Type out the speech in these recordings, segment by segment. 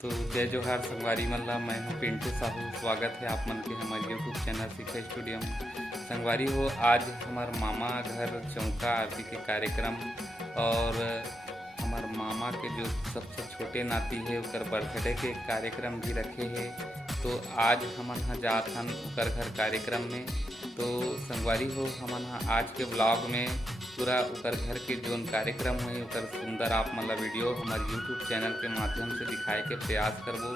तो जय जोहार संगवारी मन ला, मैं हूँ पिंटू साहू। स्वागत है आप मन के हमारे यूट्यूब चैनल सीखा स्टूडियो में। संगवारी हो, आज हमार मामा घर चौका आरती के कार्यक्रम और हमार मामा के जो सबसे छोटे नाती है उकर बर्थडे के कार्यक्रम भी रखे हैं। तो आज हमन हाँ जात हन उकर घर कार्यक्रम में। तो संगवारी हो, हमन हाँ आज के ब्लॉग में पूरा उकर घर के जोन कार्यक्रम हुए उकर सुंदर आप मन ला वीडियो हमारे यूट्यूब चैनल के माध्यम से दिखाए के प्रयास करबो।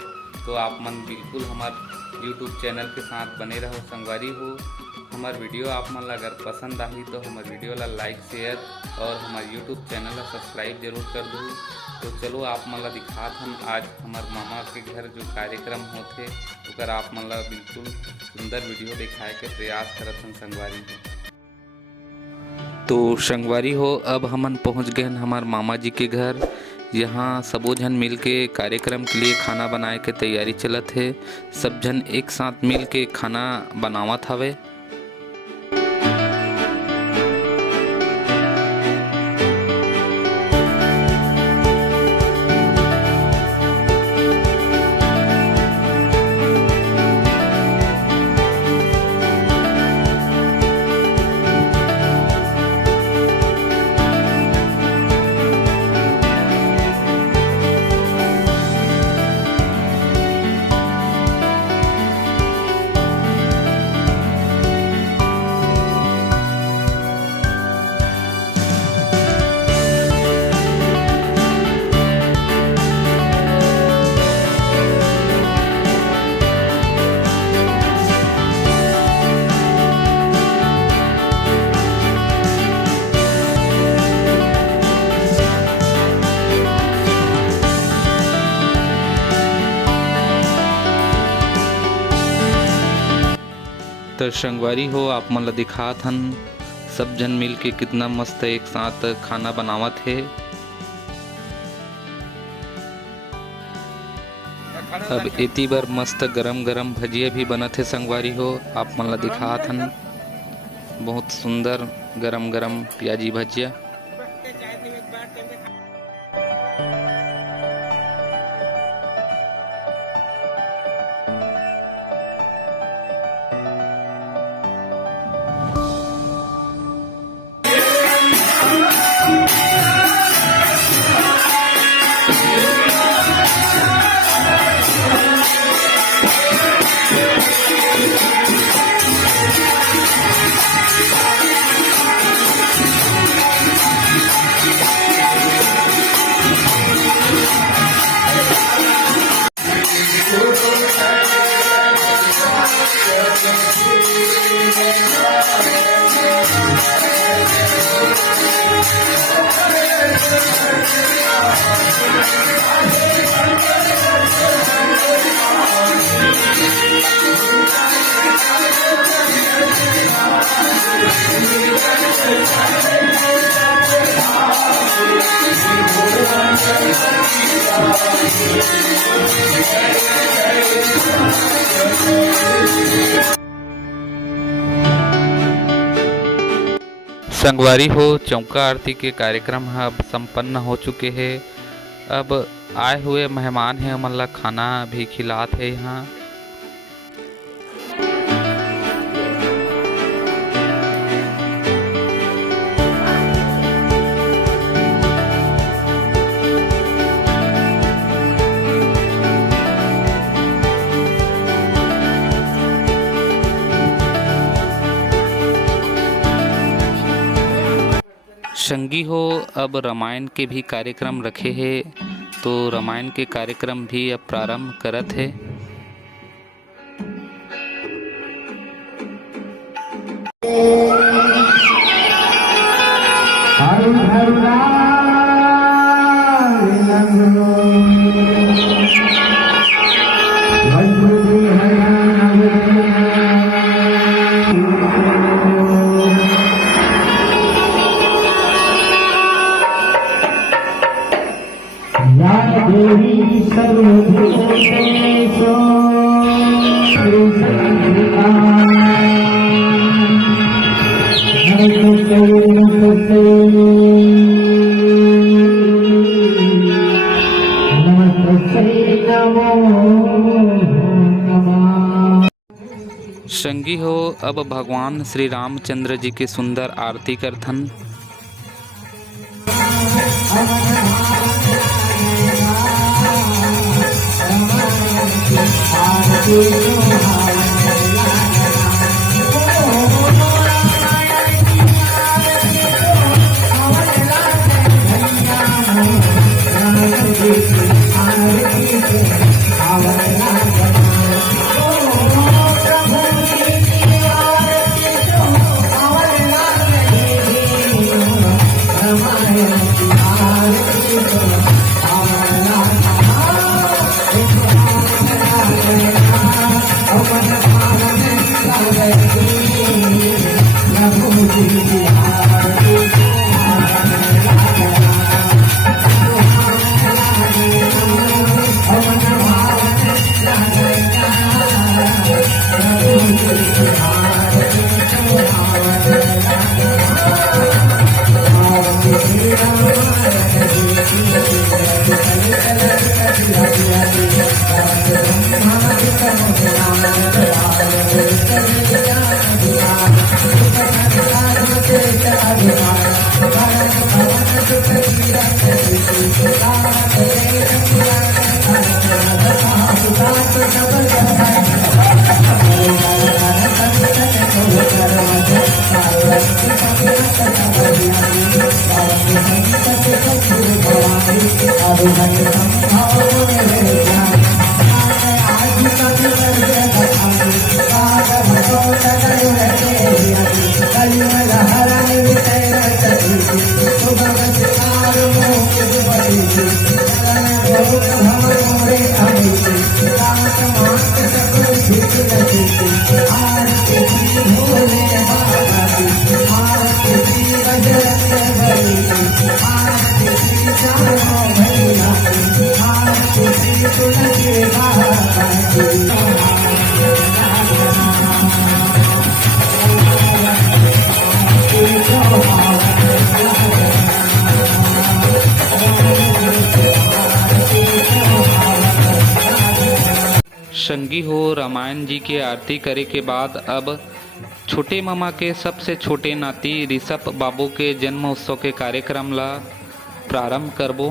तो आप मन बिल्कुल हमारे यूट्यूब चैनल के साथ बने रहो। संगवारी हो, हमार वीडियो आप मन ला अगर पसंद आई तो हमारे वीडियो ला लाइक शेयर और हमारे यूट्यूब चैनल ला सब्सक्राइब जरूर कर दो। तो चलो आप मन ला दिखात हम आज हमार मामा के घर जो कार्यक्रम होते उकर आप मन ला बिल्कुल सुंदर वीडियो दिखाए के प्रयास करत हम संगवारी हो। तो संगवारी हो, अब हमन पहुंच गए हमार मामा जी के घर। यहाँ सबो जन मिल के कार्यक्रम के लिए खाना बनाए के तैयारी चलत है। सब जन एक साथ मिल के खाना बनावत हवे। तो संगवारी हो, आप मन ला दिखात हन सब जन मिल के कितना मस्त एक साथ खाना बनावत है। अब इतनी बार मस्त गरम गरम भजिया भी बनत है। संगवारी हो, आप मन ला दिखात हन बहुत सुंदर गरम गरम प्याजी भजिया। संगवारी हो, चौका आरती के कार्यक्रम अब संपन्न हो चुके हैं। अब आए हुए मेहमान हैं मन ला खाना भी खिलात है यहाँ। संगी हो, अब रामायण के भी कार्यक्रम रखे हैं। तो रामायण के कार्यक्रम भी अब प्रारंभ करत है। नमो संगी हो अब भगवान श्री रामचंद्र जी की सुंदर आरती करथन। संगी हो रामायण जी की आरती करे के बाद अब छोटे मामा के सबसे छोटे नाती ऋषभ बाबू के जन्म उत्सव के कार्यक्रम ला प्रारंभ करबो।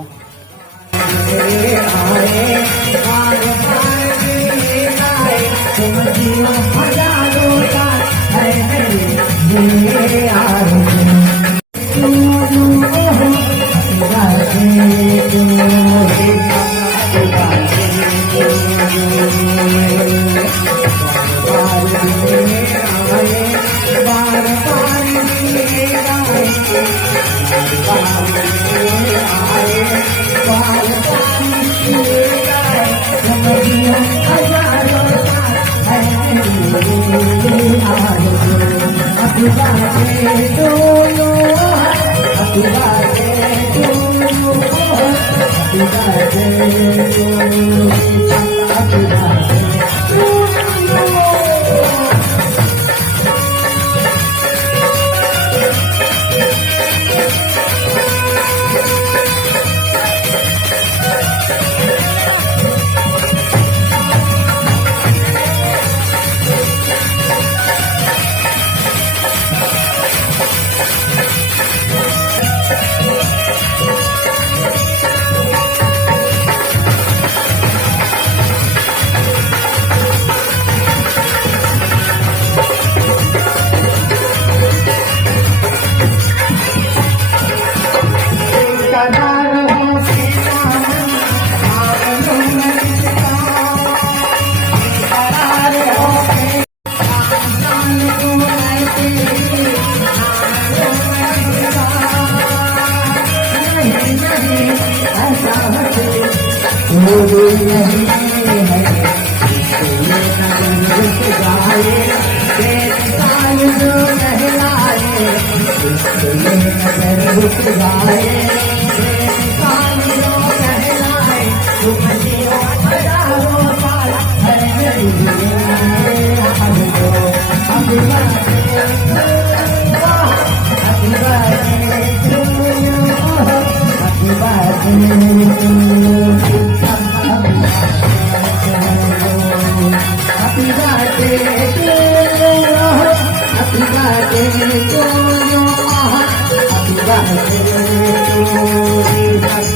Jai Jai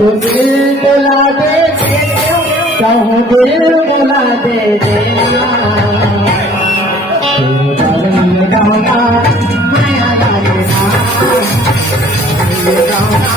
तुझे बुला दे कहूँ दिल बुला दे देना तेरे गाना माया देना गाना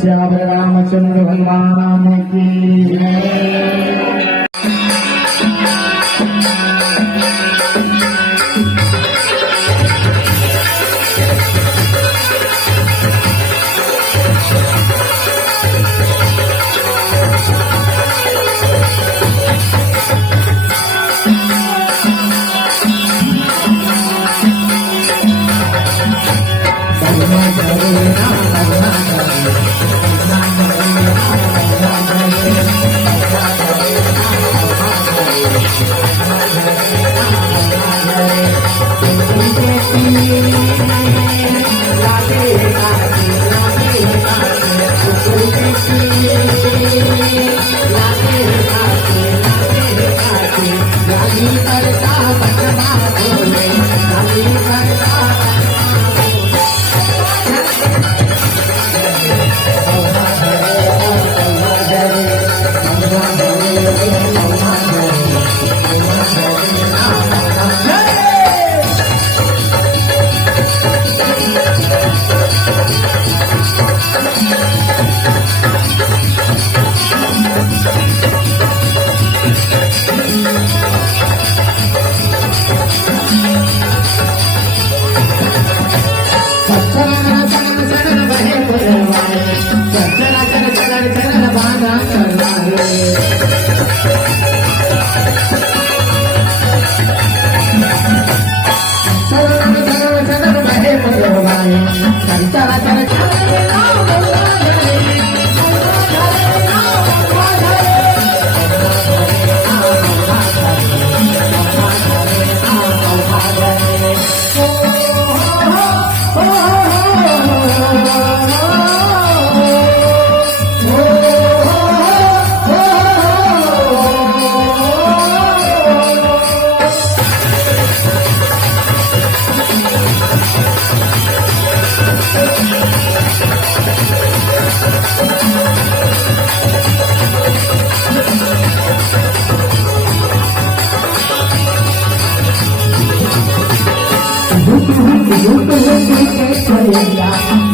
श्याम रामचंद्र भगवान की जय।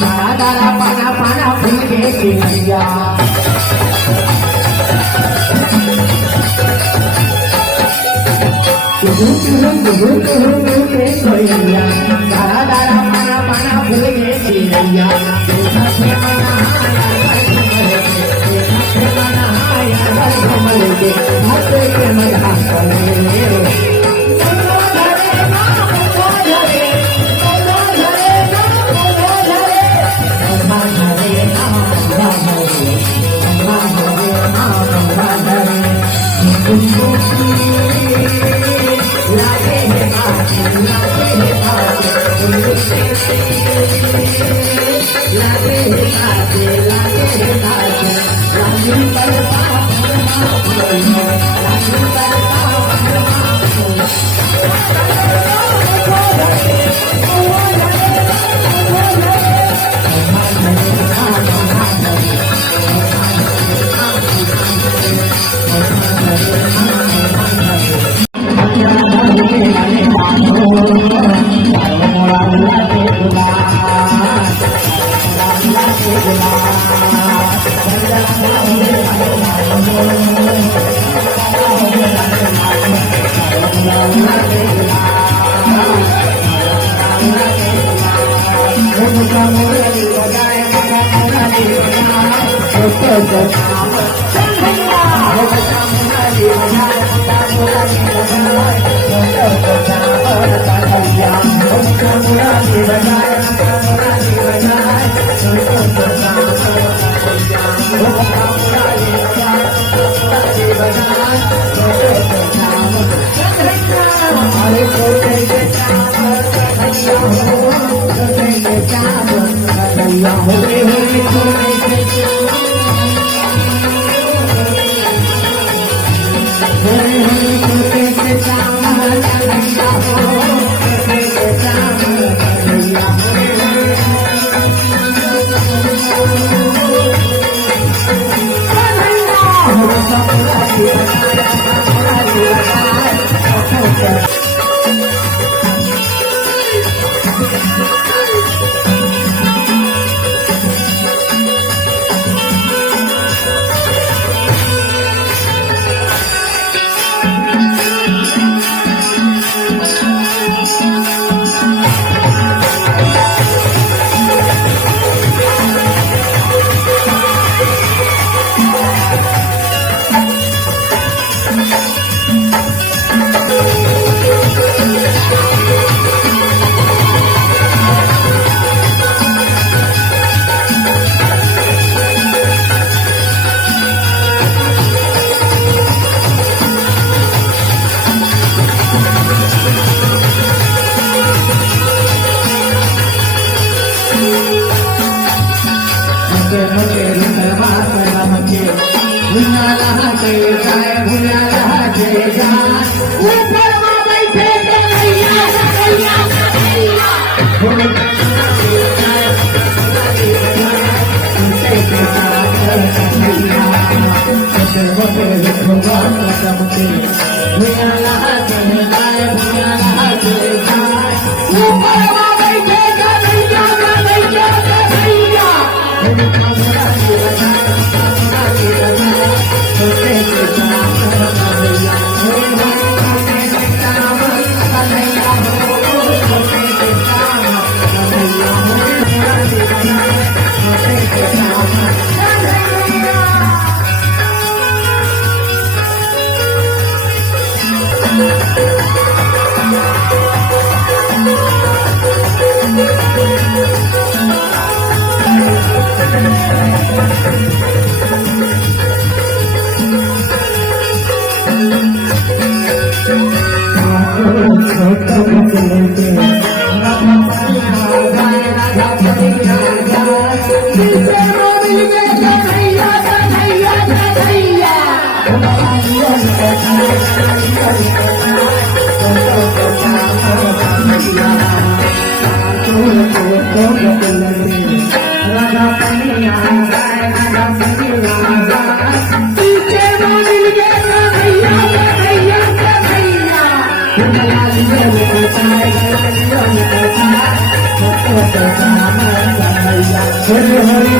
दारा दारा पाना पाना फूल के चिड़िया दारा दारा पाना पाना फूल के चिड़िया Thank you. Thank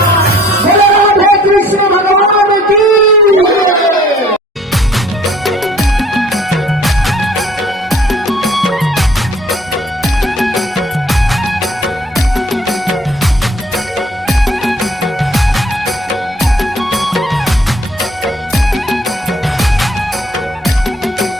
you.